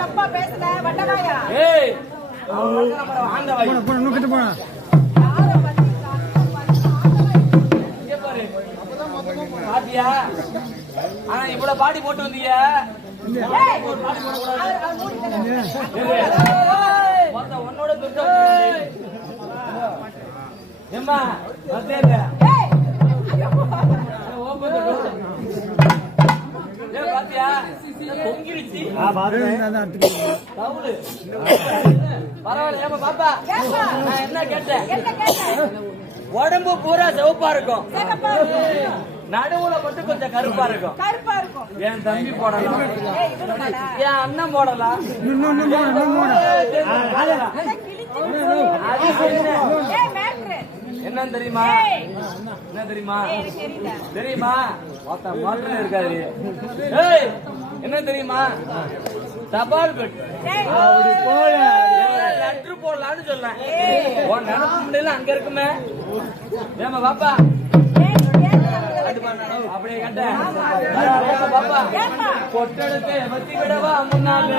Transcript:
தப்பா பேசல வட்டவாயா பாத்தியா? ஆனா இவ்வளவு பாடி போட்டு வந்தீங்க. உன்னோட ஏம்மா பாத்தியா? பொங்கிருச்சு. பரவாயில்ல. ஏமா பாப்பா, நான் என்ன கேட்டேன்? உடம்பு பூரா சிவப்பா இருக்கும், நடுவுல மட்டும் கொஞ்சம் கருப்பா இருக்கும். என் தம்பி போடலாம், என் அண்ணன் போடலாம். என்ன தெரியுமா? என்ன தெரியுமா? தெரியுமா? இருக்காது. என்ன தெரியுமா? தபால் பெட்டி லெட்டர் போடலான்னு சொல்லேன். அங்க இருக்குமே. ஏமா பாப்பா அப்படியே கேட்டேன். பாப்பா பொட்டெடுத்து வத்தி விடவா முன்னாங்க